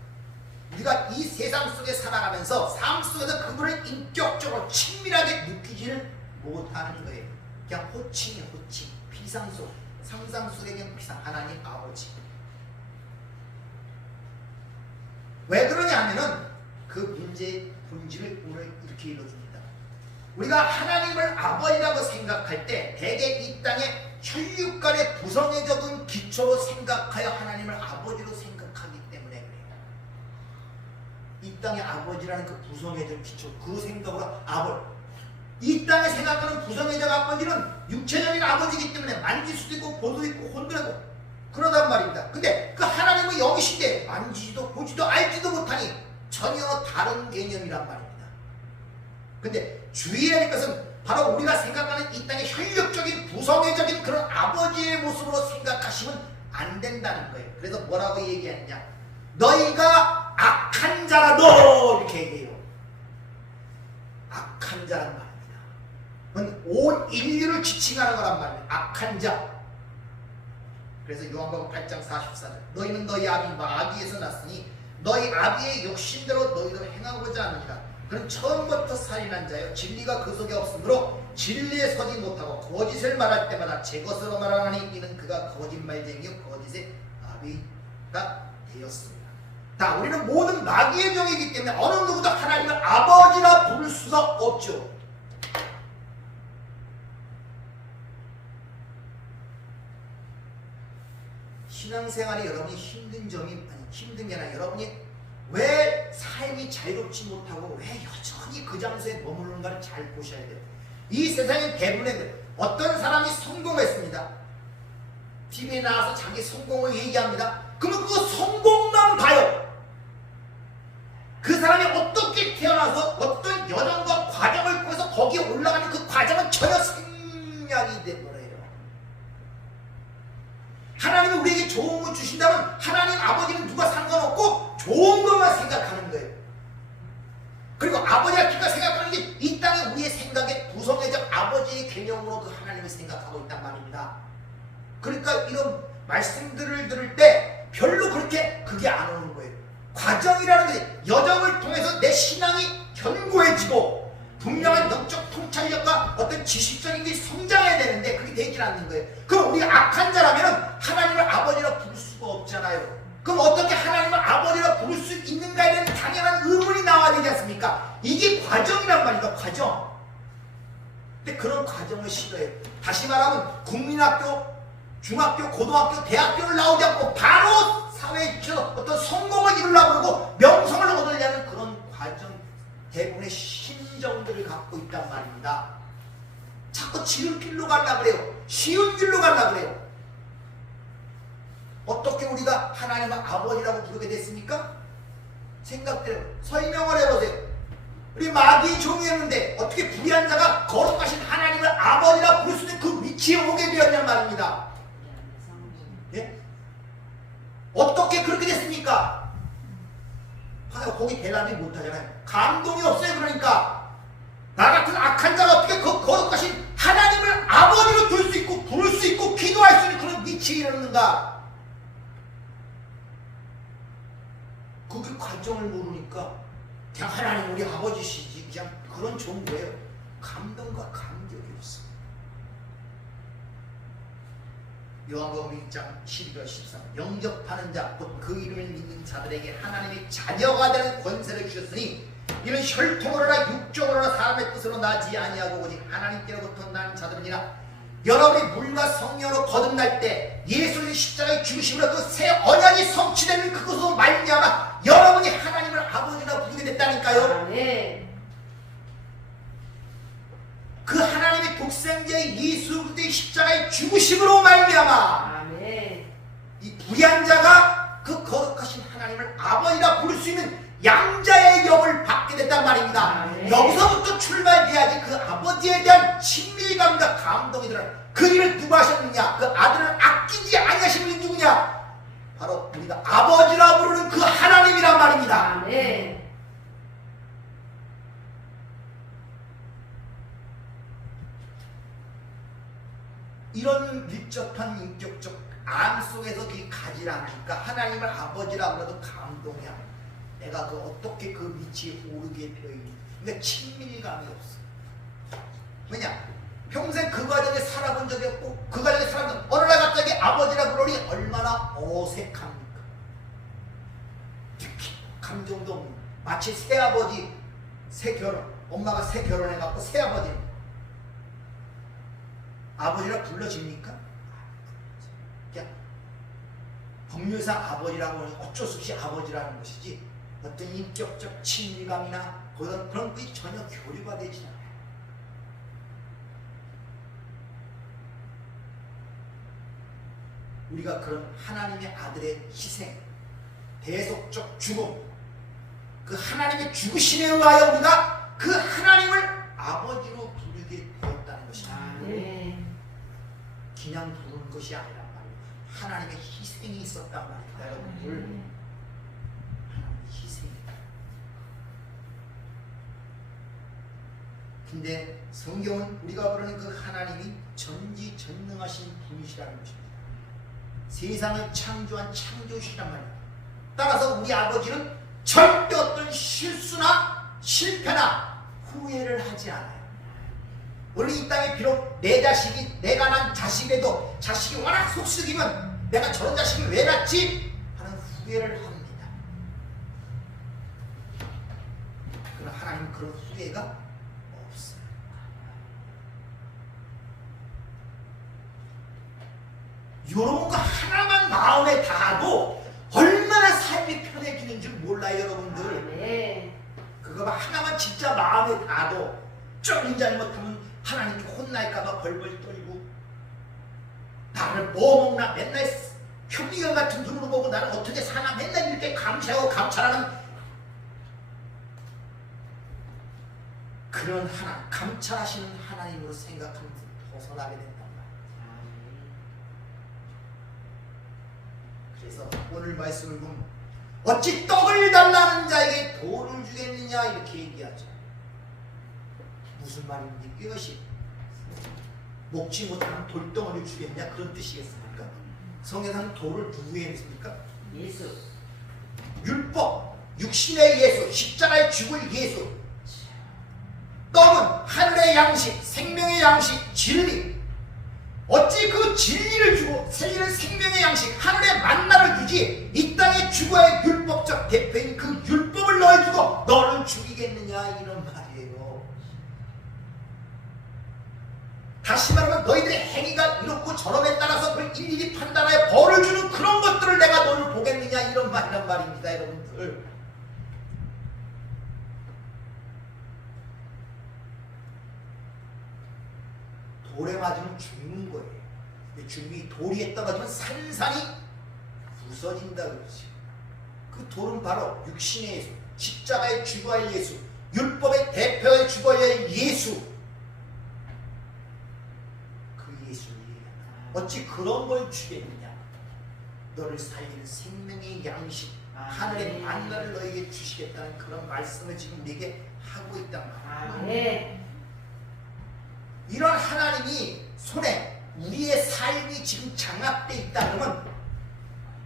우리가 이 세상 속에 살아가면서 삶 속에서 그분을 인격적으로 친밀하게 느끼지를 못하는 거예요. 그냥 호칭이에요. 호칭. 피상 속, 상상 속의 그냥 피상. 하나님 아버지. 왜 그러냐 하면은 그 문제의 본질을 오늘 이렇게 읽어줍니다. 우리가 하나님을 아버지라고 생각할 때 대개 이 땅에 혈육 간의 부성애적인 기초로 생각하여 하나님을 아버지로 생각하기 때문에 그래요. 이 땅의 아버지라는 그 부성애적 기초, 그 생각으로 아버지. 이 땅에 생각하는 부성애적 아버지는 육체적인 아버지이기 때문에 만질 수도 있고 보도 있고 혼내고 그러단 말입니다. 근데 그 하나님은 여기신데 만지지도 보지도 알지도 못하니 전혀 다른 개념이란 말입니다. 근데 주의해야 할 것은 바로 우리가 생각하는 이 땅의 혈육적인 부성애적인 그런 아버지의 모습으로 생각하시면 안 된다는 거예요. 그래서 뭐라고 얘기하느냐, 너희가 악한 자라도 이렇게 얘기해요. 악한 자란 말입니다. 온 인류를 지칭하는 거란 말이에요. 악한 자. 그래서 요한복음 8장 44절 너희는 너희 아비 마귀에서 났으니 너희 아비의 욕심대로 너희도 행하고자 하느니라. 그는 처음부터 살인한 자요 진리가 그 속에 없으므로 진리에 서지 못하고 거짓을 말할 때마다 제 것으로 말하나니 이는 그가 거짓말쟁이요 거짓의 아비가 되었습니다. 자, 우리는 모든 마귀의 종이기 때문에 어느 누구도 하나님을 아버지라 부를 수가 없죠. 신앙생활이 여러분이 힘든 점이 아니 힘든 게 아니라 여러분이 왜 삶이 자유롭지 못하고 왜 여전히 그 장소에 머무르는가를 잘 보셔야 돼요. 이 세상의 대부분의 어떤 사람이 성공했습니다. TV에 나와서 자기 성공을 얘기합니다. 그러면 그 성공만 봐요. 그 사람이 어떻게 태어나서 어떤 여정과 과정을 통해서 거기에 올라가는 그 과정은 전혀 생략이 돼버려요. 하나님이 우리에게 좋은 거 주신다면 하나님 아버지는 누가 상관없고 좋은 것만 생각하는 거예요. 그리고 아버지가 기가 생각하는 게 이 땅에 우리의 생각에 부성애적 아버지의 개념으로 그 하나님을 생각하고 있단 말입니다. 그러니까 이런 말씀들을 들을 때 별로 그렇게 그게 안 오는 거예요. 과정이라는 게 여정을 통해서 내 신앙이 견고해지고 분명한 영적 통찰력과 어떤 지식적인 게 성장해야 되는데 그게 되질 않는 거예요. 그럼 우리가 악한 자라면 하나님을 아버지라 부를 수가 없잖아요. 그럼 어떻게 하나님을 아버지라 부를 수 있는가에 대한 당연한 의문이 나와야 되지 않습니까? 이게 과정이란 말이다. 과정. 근데 그런 과정을 싫어해요. 다시 말하면 국민학교, 중학교, 고등학교, 대학교를 나오지 않고 바로 사회에 지쳐서 어떤 성공을 이루려고 그러고 명성을 얻으려는 그런 과정, 대부분의 심정들을 갖고 있단 말입니다. 자꾸 지름길로 가려고 그래요. 쉬운 길로 가려고 그래요. 어떻게 우리가 하나님을 아버지라고 부르게 됐습니까? 생각대로 설명을 해보세요. 우리 마귀의 종이었는데 어떻게 불의한 자가 거룩하신 하나님을 아버지라 부를 수 있는 그 위치에 오게 되었냔 말입니다. 예? 어떻게 그렇게 됐습니까? 거기 대답이 못하잖아요. 감동이 없어요. 그러니까 나 같은 악한 자가 어떻게 그 거룩하신 하나님을 아버지로 둘 수 있고 부를 수 있고 기도할 수 있는 그런 위치에 이르는가? 그 과정을 모르니까 그냥 하나님 우리 아버지시지 그냥 그런 정도예요. 감동과 감격이 없어. 요한복음 1장 12절 13 영접하는 자 곧 그 이름을 믿는 자들에게 하나님이 자녀가 되는 권세를 주셨으니 이는 혈통으로나 육적으로나 사람의 뜻으로 나지 아니하고 오직 하나님께로부터 난 자들이니라. 여러분이 물과 성령으로 거듭날 때 예수의 십자가의 죽으심으로 그 새 언약이 성취되는 그것으로 말미암아 여러분이 하나님을 아버지라 부르게 됐다니까요. 네. 그 하나님의 독생자의 예수 그리스도의 십자가의 죽으심으로 말미암아 아멘. 이 불의한 자가 그 거룩하신 하나님을 아버지라 부를 수 있는 양자의 영을 받게 됐단 말입니다. 아멘. 여기서부터 출발해야지 그 아버지에 대한 친밀감과 감동이 들어요. 그 일을 누가 하셨느냐? 그 아들을 아끼지 아니하신 분이 누구냐? 바로 우리가 아버지라 부르는 그 하나님이란 말입니다. 아멘. 이런 밀접한 인격적 안 속에서 그 가지 않으니까 하나님을 아버지라 불러도 감동이야. 내가 그 어떻게 그 위치에 오르게 되어 있는, 그러니까 친밀감이 없어. 왜냐? 평생 그 과정에 살아본 적이 없고 그 과정에 살아본 어느 날 갑자기 아버지라 부르니 얼마나 어색합니까? 특히 감정도 없는, 마치 새아버지 새 결혼, 엄마가 새 결혼해갖고 새아버지는 아버지라 불러집니까? 그냥 법률상 아버지라고 하니 어쩔 수 없이 아버지라는 것이지 어떤 인격적 친밀감이나 그런 것이 전혀 교류가 되지 않아요. 우리가 그런 하나님의 아들의 희생, 대속적 죽음, 그 하나님의 죽으심에 의하여 우리가 그 하나님을 아버지로 부르게 되었다는 것입니다. 아멘. 그냥 부르는 것이 아니란 말이에요. 하나님의 희생이 있었단 말입니다. 여러분들. 하나님의 희생이. 근데 성경은 우리가 부르는 그 하나님이 전지전능하신 분이시라는 것입니다. 세상을 창조한 창조주시란 말입니다. 따라서 우리 아버지는 절대 어떤 실수나 실패나 후회를 하지 않아요. 원래 이 땅에 비록 내 자식이, 내가 난 자식이라도 자식이 워낙 속썩이면 내가 저런 자식을 왜 낳지? 하는 후회를 합니다. 그러나 하나님은 그런 후회가 없어요. 이런 거 하나만 마음에 닿아도 얼마나 삶이 편해지는 줄 몰라요, 여러분들. 네. 그거 하나만 진짜 마음에 닿아도 좀 잘못하면 하나님께 혼날까봐 벌벌 떨고 나를 뭐 먹나 맨날 현미경 같은 눈으로 보고 나를 어떻게 사나 맨날 이렇게 감시하고 감찰하는 그런 하나님, 감찰하시는 하나님으로 생각하면서 벗어나게 된단 말이에요. 그래서 오늘 말씀을 보면 어찌 떡을 달라는 자에게 돌을 주겠느냐 이렇게 얘기하죠. 무슨 말입니까? 이것이 먹지 못하는 돌덩어리를 주겠냐 그런 뜻이겠습니까? 성경에서는 돌을 누구에 했습니까? 예수. 율법, 육신의 예수, 십자가에 죽을 예수. 떡은 하늘의 양식, 생명의 양식, 진리. 어찌 그 진리를 주고 생명의 양식, 하늘의 만나를 주지 이 땅에 죽어야 율법적 대표인 그 율법을 넣어주고 너를 죽이겠느냐 이런 말이에요. 다시 말하면 너희들의 행위가 이렇고 저럼에 따라서 그걸 일일이 판단하여 벌을 주는 그런 것들을 내가 너를 보겠느냐 이런 말이란 말입니다, 여러분들. 돌에 맞으면 죽는 거예요. 죽이 돌이 떨어지면 산산이 부서진다 그러지. 그 돌은 바로 육신의 예수, 십자가에 죽어야 예수, 율법의 대표에 죽어야 예수. 그 예수를 어찌 그런 걸 주겠느냐? 너를 살리는 생명의 양식, 하늘의 만나를 너에게 주시겠다는 그런 말씀을 지금 우리에게 하고 있단 말이야. 이런 하나님이 손에 우리의 삶이 지금 장악되어 있다 그러면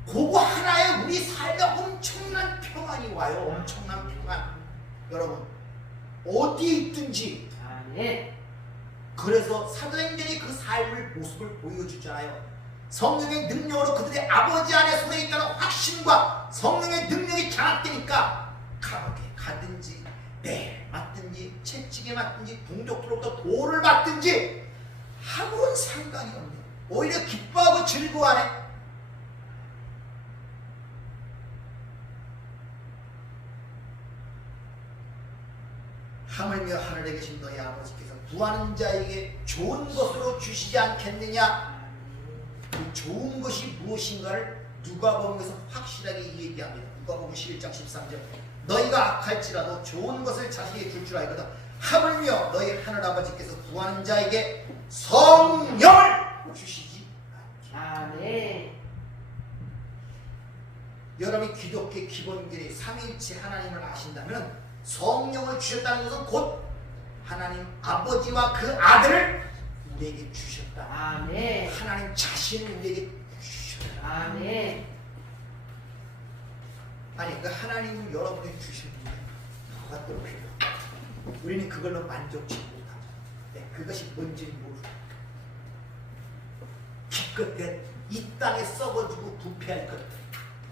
그거 하나에 우리 삶에 엄청난 평안이 와요. 엄청난 평안. 여러분 어디에 있든지 아멘. 그래서 사도행전이 그 삶을 모습을 보여주잖아요. 성령의 능력으로 그들의 아버지 안에 속해 있다는 확신과 성령의 능력이 장악되니까 감옥에 가든지 매 맞든지 채찍에 맞든지 동족들로부터 도를 받든지 아무런 상관이 없네. 오히려 기뻐하고 즐거워하네. 하물며 하늘에 계신 너희 아버지께서 구하는 자에게 좋은 것으로 주시지 않겠느냐. 그 좋은 것이 무엇인가를 누가복음에서 확실하게 얘기합니다. 누가복음 11장 13절 너희가 악할지라도 좋은 것을 자식에게 줄 줄 알거든 하물며 너희 하늘아버지께서 구하는 자에게 성령을 주시지 않겠느냐. 아멘. 여러분이 기독교의 기본결이 삼위일체 하나님을 아신다면 성령을 주셨다는 것은 곧 하나님 아버지와 그 아들을 우리에게 주셨다. 아멘. 하나님 자신을 우리에게 주셨다. 아멘. 아니 그 하나님을 여러분에게 주셨는데 뭐가 또 필요해? 우리는 그걸로 만족치 못하죠. 네, 그것이 뭔지 모르고 기껏해 이 땅에 썩어지고 부패할 것들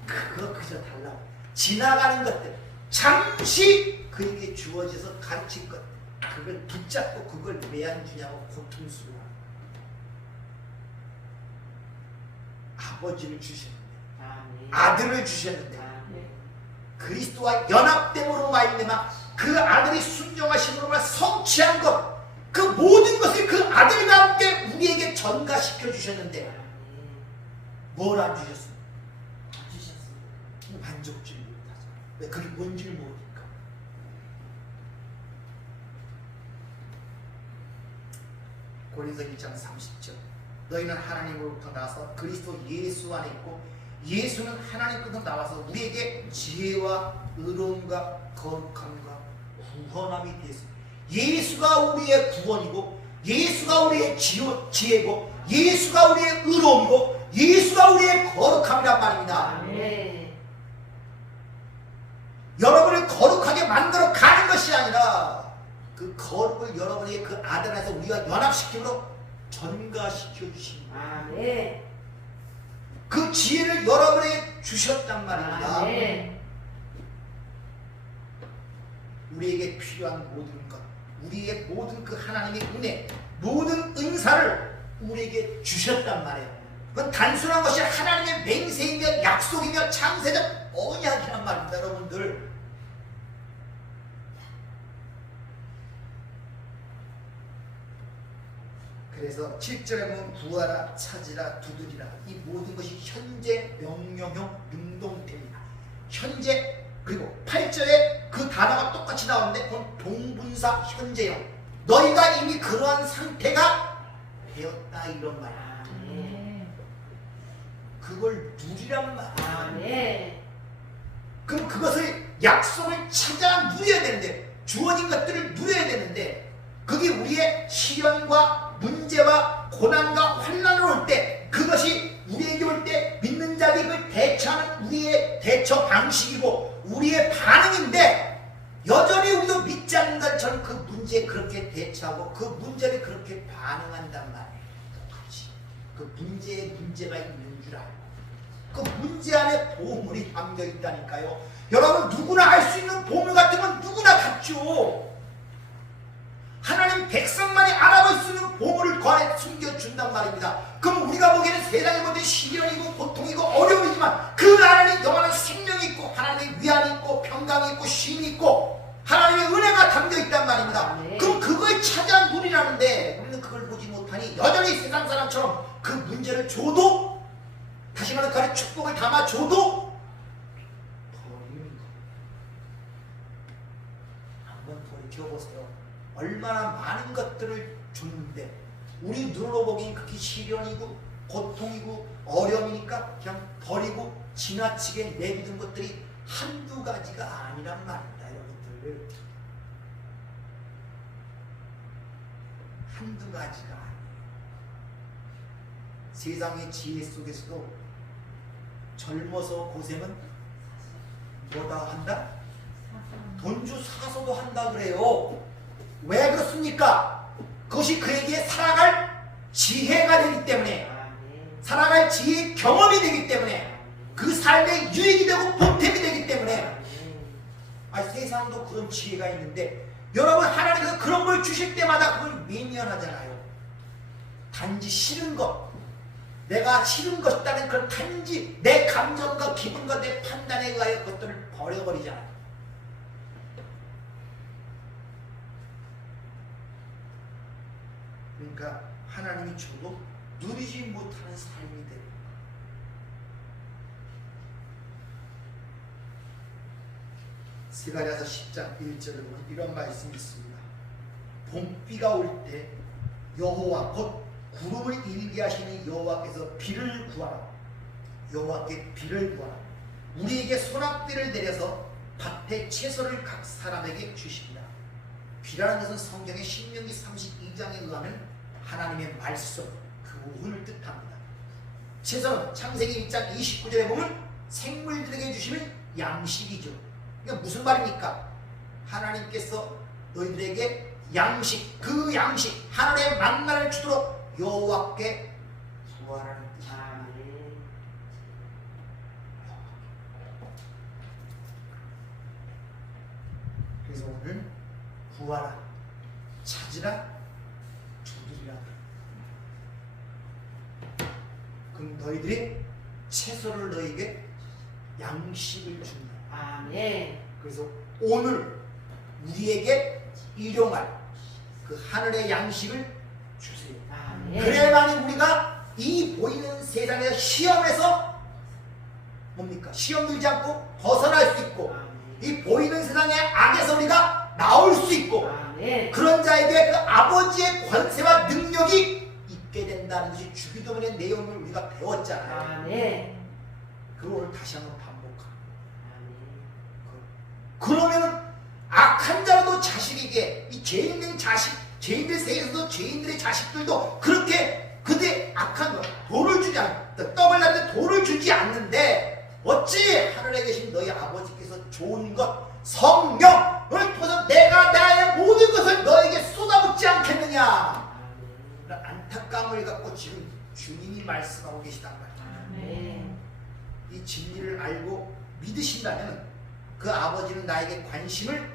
그거 그저 달라고 지나가는 것들 잠시 그에게 주어져서 가르칠 것 그걸 붙잡고 그걸 왜 안 주냐고 고통스러워. 아버지를 주셨는데 아멘. 아들을 주셨는데 아멘. 그리스도와 연합됨으로 말미암아 그 아들이 순종하심으로 성취한 것 그 모든 것을 그 아들과 함께 우리에게 전가시켜 주셨는데 뭘 안 주셨어요? 안 주셨습니다. 만족지 못하죠. 왜 그게 뭔지를 모르니까. 고린도서 1장 30절 너희는 하나님으로부터 나서 그리스도 예수 안에 있고 예수는 하나님께서 나와서 우리에게 지혜와 의로움과 거룩함과 구원함이 되었습니다. 예수가 우리의 구원이고 예수가 우리의 지혜고 예수가 우리의 의로움이고 예수가 우리의 거룩함이란 말입니다. 아멘. 여러분을 거룩하게 만들어 가는 것이 아니라 그 거룩을 여러분에게 그 아들 안에서 우리가 연합시킴으로 전가시켜 주십니다. 아멘. 그 지혜를 여러분에게 주셨단 말입니다. 아멘. 우리에게 필요한 모든 것, 우리의 모든 그 하나님의 은혜, 모든 은사를 우리에게 주셨단 말이에요. 그건 단순한 것이 하나님의 맹세이며 약속이며 창세적 언약이란 말입니다, 여러분들. 그래서 7절에 보면 구하라, 찾으라, 두드리라 이 모든 것이 현재 명령형 능동태입니다. 현재 그리고 8절에 그 단어가 똑같이 나오는데 그건 동분사 현재형 너희가 이미 그러한 상태가 되었다 이런 말이야. 아멘. 그걸 누리란 말이야. 아멘. 그럼 그것을 약속을 찾아 누려야 되는데 주어진 것들을 누려야 되는데 그게 우리의 시련과 문제와 고난과 환난을 올 때 그것이 우리에게 올 때 믿는 자들이 그걸 대처하는 우리의 대처 방식이고 우리의 반응인데 여전히 우리도 믿지 않는 것처럼 그 문제에 그렇게 대처하고 그 문제를 그렇게 반응한단 말이에요. 똑같이 그 문제에 문제가 있는 줄 알고 그 문제 안에 보물이 담겨 있다니까요. 여러분 누구나 알 수 있는 보물 같은 건 누구나 갖죠. 하나님 백성만이 알아볼 수 있는 보물을 그 안에 숨겨준단 말입니다. 그럼 우리가 보기에는 세상의 모든 시련이고 고통이고 어려움이지만 그 안에는 영원한 생명이 있고 하나님의 위안이 있고 평강이 있고 쉼이 있고 하나님의 은혜가 담겨 있단 말입니다. 네. 그럼 그걸 찾아 누리라는데 우리는 그걸 보지 못하니 여전히 세상 사람처럼 그 문제를 줘도 다시 말해 그 축복을 담아줘도 버리는 거. 한번 돌이켜보세요. 얼마나 많은 것들을 줬는데 우리 눈으로보기엔 그게 시련이고 고통이고 어려움이니까 그냥 버리고 지나치게 내비둔 것들이 한두 가지가 아니란 말입니다. 여러분들 한두 가지가 아니에요. 세상의 지혜 속에서도 젊어서 고생은 뭐다 한다? 돈주 사서도 한다 그래요. 왜 그렇습니까? 그것이 그에게 살아갈 지혜가 되기 때문에, 아멘. 살아갈 지혜의 경험이 되기 때문에, 그 삶의 유익이 되고 보탬이 되기 때문에, 아멘. 세상도 그런 지혜가 있는데 여러분 하나님께서 그런 걸 주실 때마다 그걸 외면하잖아요. 단지 싫은 것, 내가 싫은 것이라는 그런 단지 내 감정과 기분과 내 판단에 의하여 그것들을 버려버리잖아요. 그러니까 하나님이 줘도 누리지 못하는 삶이 돼요. 스가랴서 10장 1절에 보면 이런 말씀이 있습니다. 봄비가 올 때 여호와 곧 구름을 일게 하시는 여호와께서 비를 구하라. 여호와께 비를 구하라. 우리에게 소낙비를 내려서 밭에 채소를 각 사람에게 주십니다. 비라는 것은 성경의 신명기 32장에 의하면 하나님의 말씀, 그 오훈을 뜻합니다. 채소는 창세기 1장 29절에 보면 생물들에게 주시는 양식이죠. 그러니까 무슨 말입니까? 하나님께서 너희들에게 양식, 그 양식, 하나님의 만나를 주도록 여호와께 구하라는 뜻입니다. 아멘. 그래서 오늘 구하라, 찾으라, 두드리라. 그럼 너희들이 채소를 너희에게 양식을 준다. 아멘. 그래서 오늘 우리에게 일용할 그 하늘의 양식을 주세요. 아멘. 그래야만 우리가 이 보이는 세상에서 시험에서 뭡니까? 시험 들지 않고 벗어날 수 있고, 아멘. 이 보이는 세상의 악에서 우리가 나올 수 있고, 아멘. 그런 자에게 그 아버지의 권세와 능력이 있게 된다는 것이 주기도문의 내용을 우리가 배웠잖아요. 아멘. 그걸 오늘 다시 한번 반복합니다. 아멘. 그러면은 악한 자라도 자식에게, 이 죄인된 자식, 죄인들 세계에서도 죄인들의 자식들도 그렇게 그들의 악한 것, 돈을 주지 않는다. 떡을 낳는데 돈을 주지 않는데 어찌 하늘에 계신 너희 아버지께서 좋은 것, 성령을 통해서 내가 나의 모든 것을 너에게 쏟아붓지 않겠느냐. 아멘. 그런 안타까움을 갖고 지금 주님이 말씀하고 계시단 말이에요. 아멘. 이 진리를 알고 믿으신다면 그 아버지는 나에게 관심을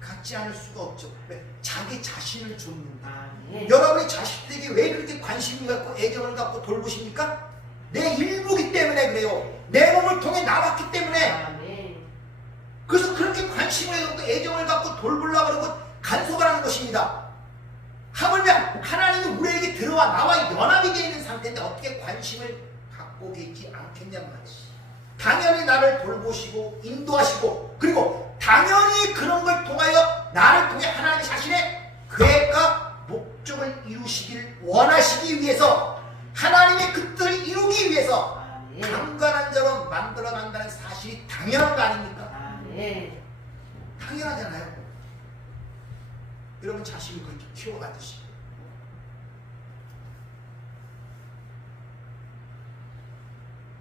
갖지 않을 수가 없죠. 왜? 자기 자신을 줬는데. 아멘. 여러분이 자식들에게 왜 그렇게 관심을 갖고 애정을 갖고 돌보십니까? 내 일부기 때문에 그래요. 내 몸을 통해 나왔기 때문에. 아멘. 그래서 그렇게 관심을 갖고 애정을 갖고 돌보려고 그러고 간섭을 하는 것입니다. 하물며 하나님이 우리에게 들어와 나와 연합이 되어 있는 상태인데 어떻게 관심을 갖고 계시지 않겠냔 말이지. 당연히 나를 돌보시고 인도하시고, 그리고 당연히 그런 걸 통하여 나를 통해 하나님 자신의 계획과 목적을 이루시길 원하시기 위해서, 하나님의 그 뜻을 이루기 위해서 아멘. 강간한 자로 만들어 간다는 사실이 당연한 거 아닙니까? 아멘. 당연하잖아요. 여러분 자식을 그렇게 키워가듯이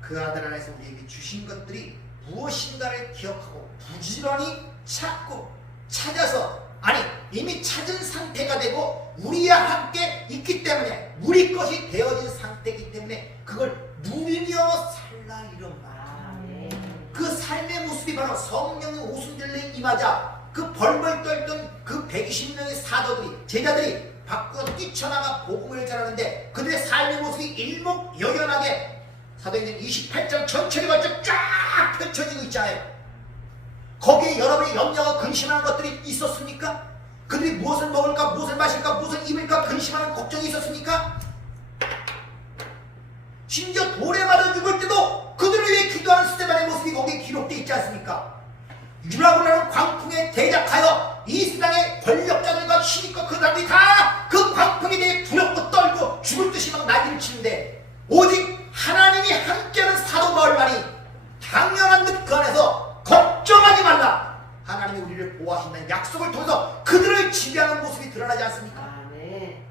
그 아들 안에서 우리에게 주신 것들이 무엇인가를 기억하고 부지런히 찾고 찾아서, 아니 이미 찾은 상태가 되고 우리와 함께 있기 때문에, 우리 것이 되어진 상태이기 때문에 그걸 누리며 살라 이런 말. 아멘. 그 삶의 모습이 바로 성령의 오순절에 임하자 그 벌벌 떨던 그 120명의 사도들이, 제자들이 밖으로 뛰쳐나가 복음을 전하는데 그들의 삶의 모습이 일목요연하게 사도행전 28장 전체를 걸쳐 쫙 펼쳐지고 있잖아요. 거기에 여러분이 염려하고 근심하는 것들이 있었습니까? 그들이 무엇을 먹을까, 무엇을 마실까, 무엇을 입을까 근심하는 걱정이 있었습니까? 심지어 돌에 맞아 죽을 때도 그들을 위해 기도하는 스데반의 모습이 거기에 기록되어 있지 않습니까? 유라고라는 광풍에 대적하여 이 세상의 권력자들과 신입과 그 사람들이 다 그 광풍에 대해 두렵고 떨고 죽을 듯이 막 난리를 치는데, 오직 하나님이 함께하는 사도 바울만이 당연한 듯 그 안에서 걱정하지 말라, 하나님이 우리를 보호하신다는 약속을 통해서 그들을 지배하는 모습이 드러나지 않습니까? 아멘.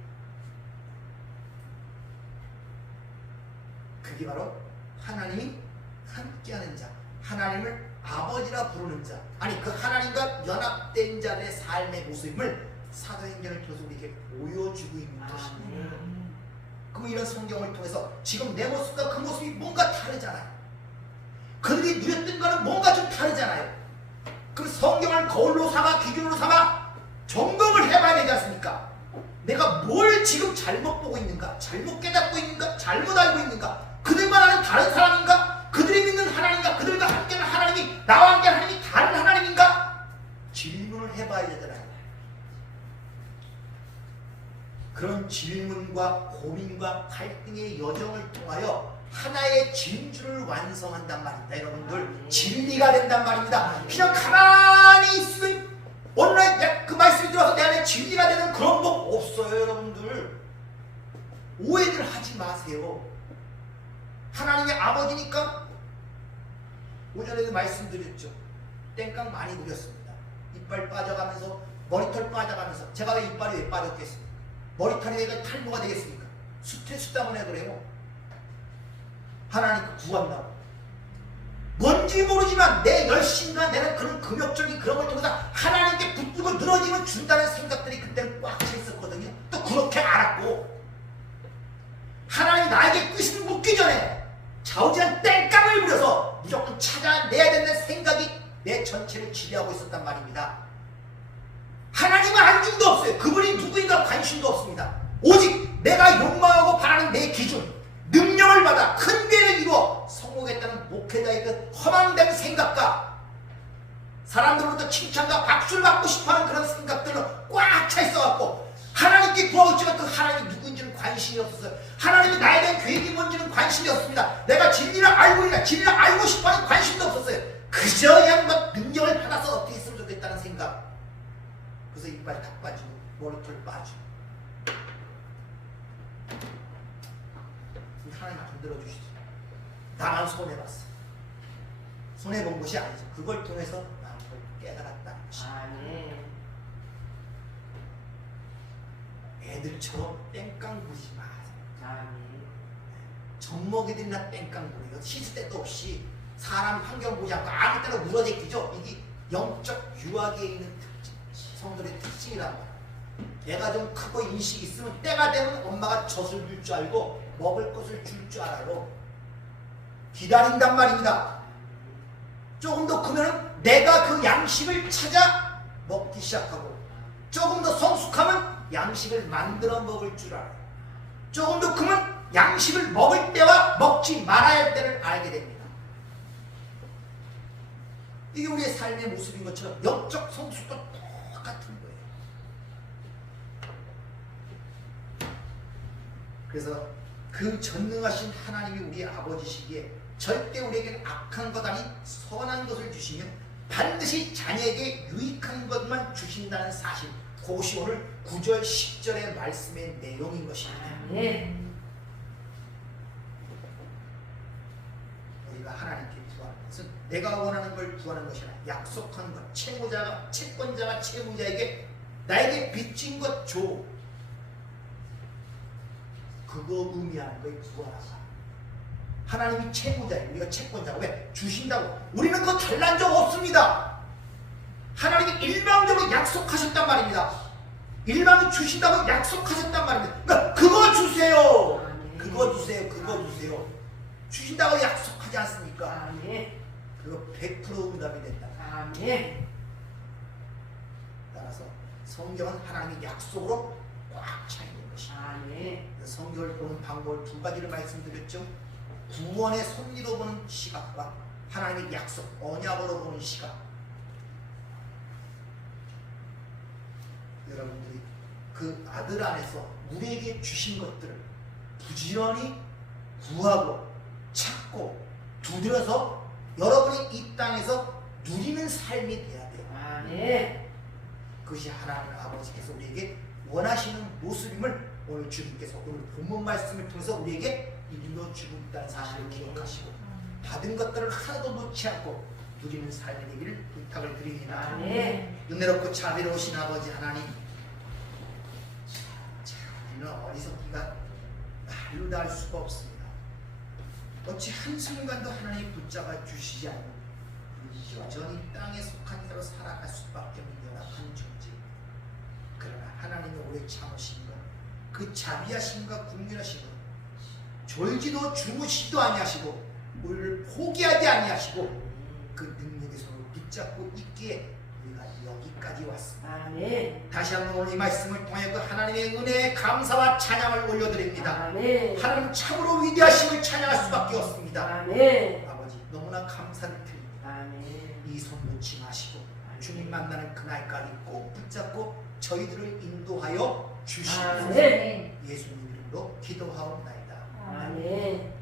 그게 바로 하나님이 함께하는 자, 하나님을 아버지라 부르는 자, 아니 그 하나님과 연합된 자들의 삶의 모습을 사도행전을 통해서 우리에게 보여주고 있는 것입니다. 아멘. 그럼 이런 성경을 통해서 지금 내 모습과 그 모습이 뭔가 다르잖아요. 그들이 누렸던 거는 뭔가 좀 다르잖아요. 그럼 성경을 거울로 삼아 기준으로 삼아 점검을 해봐야 되지 않습니까? 내가 뭘 지금 잘못 보고 있는가? 잘못 깨닫고 있는가? 잘못 알고 있는가? 그들만은 다른 사람인가? 그들이 믿는 하나님과 그들과 함께하는 하나님이 나와 함께하는 하나님이 다른 하나님인가? 질문을 해봐야 되잖아요. 그런 질문과 고민과 갈등의 여정을 통하여 하나의 진주를 완성한단 말입니다. 여러분들 진리가 된단 말입니다. 그냥 가만히 있으면 오늘 그 말씀이 들어와서 내 안에 진리가 되는 그런 법 없어요. 여러분들 오해들 하지 마세요. 하나님의 아버지니까 오전에도 말씀드렸죠. 땡깡 많이 부렸습니다. 이빨 빠져가면서 머리털 빠져가면서 제가 왜 이빨이 왜 빠졌겠습니까? 머리털이 왜 탈모가 되겠습니까? 스트레스 때문에 그래요. 하나님 구한다고. 뭔지 모르지만 내 열심과 내는 그런 금욕적인 그런 걸 통해서 하나님께 붙들고 늘어지면 준다는 생각들이 그때는 꽉 차 있었거든요. 또 그렇게 알았고 하나님이 나에게 끝을 묻기 전에 좌우지간 땡깡을 부려서 무조건 찾아내야 된다는 생각이 내 전체를 지배하고 있었단 말입니다. 하나님은 안중도 없어요. 그분이 누구인가 관심도 없습니다. 오직 내가 욕망하고 바라는 내 기준, 능력을 받아 큰 죄를 이루어 성공했다는 목회자의 그 허망된 생각과 사람들로부터 칭찬과 박수를 받고 싶어하는 그런 생각들로 꽉 차 있어갖고 하나님께 구하고 있지만 그 하나님이 누구인지는 관심이 없었어요. 하나님이 나에 대한 계획이 뭔지는 관심이 없습니다. 내가 진리를 알고 있나 진리를 알고 싶어하는 관심도 없었어요. 그저 그냥 능력을 받아서 어떻게 했으면 좋겠다는 생각. 그래서 이빨 다 빠지고 머리털 빠지고 하나님 안 들어주시죠. 나만 손해봤어. 손해본 것이 아니죠. 그걸 통해서 나는 걸 깨달았다는 것입니다. 아멘. 애들처럼 땡깡 부리지 마세요. 아멘. 젖먹이들이나 땡깡 부리고 씻을 때도 없이 사람 환경 보지 않고 아무 때나 물어제끼죠. 이게 영적 유학에 있는 특징, 성들의 특징이란 말이에요. 애가 좀 크고 인식이 있으면 때가 되면 엄마가 젖을 줄 줄 알고 먹을 것을 줄 줄 알아요. 기다린단 말입니다. 조금 더 크면 내가 그 양식을 찾아 먹기 시작하고 조금 더 성숙하면 양식을 만들어 먹을 줄 알아요. 조금 더 크면 양식을 먹을 때와 먹지 말아야 할 때를 알게 됩니다. 이게 우리의 삶의 모습인 것처럼 영적 성숙도 똑같은 거예요. 그래서 그 전능하신 하나님이 우리의 아버지시기에 절대 우리에게는 악한 것 아닌 선한 것을 주시며 반드시 자녀에게 유익한 것만 주신다는 사실, 그것이 오늘 9절 10절의 말씀의 내용인 것입니다. 네. 우리가 하나님께 구하는 것은 내가 원하는 걸 구하는 것이 아니라 약속한 것, 채권자가 채무자에게 나에게 빚진 것 줘. 그거 의미하는 거에 구하라. 하나님이 채무자예요. 우리가 채권자고. 왜? 주신다고. 우리는 그거 달란 적 없습니다. 하나님이 일방적으로 약속하셨단 말입니다. 일방이 주신다고 약속하셨단 말입니다. 그러니까 그거 주세요. 그거 주세요. 그거 주세요. 주신다고 약속하지 않습니까? 아멘. 그거 100% 응답이 된다. 아멘. 따라서 성경은 하나님의 약속으로 꽉 차 있는 것입니다. 아멘. 성경을 보는 방법을 두 가지를 말씀드렸죠. 구원의 섭리로 보는 시각과 하나님의 약속, 언약으로 보는 시각. 여러분들이 그 아들 안에서 우리에게 주신 것들을 부지런히 구하고 찾고 두드려서 여러분이 이 땅에서 누리는 삶이 돼야 돼요. 아멘. 그것이 하나님 아버지께서 우리에게 원하시는 모습임을 오늘 주님께서 오늘 본문 말씀을 통해서 우리에게 일러주고 있다는 사실을 기억하시고 받은 것들을 하나도 놓지 않고 누리는 삶이 되기를 부탁을 드립니다. 아멘. 은혜롭고 자비로우신 아버지 하나님, 우리는 어리석기가 말로 다 할 수가 없습니다. 어찌 한순간도 하나님 붙잡아 주시지 않고 여전히 땅에 속한 대로 살아갈 수밖에 없는 연약한 존재. 그러나 하나님의 오래 참으심과 그 자비하심과 국률하심과 졸지도 주무시도 아니하시고 우리를 포기하지 아니하시고 그 능력의 손을 붙잡고 있기에 우리가 여기까지 왔습니다. 아멘. 다시 한번 오늘 이 말씀을 통해 그 하나님의 은혜에 감사와 찬양을 올려드립니다. 아멘. 하나님 참으로 위대하심을 찬양할 수밖에 없습니다. 아멘. 아버지 너무나 감사를 드립니다. 아멘. 이 손 놓지 마시고 주님 만나는 그날까지 꼭 붙잡고 저희들을 인도하여 주시옵소서. 아멘. 예수님 이름으로 기도하옵나이다. 아멘.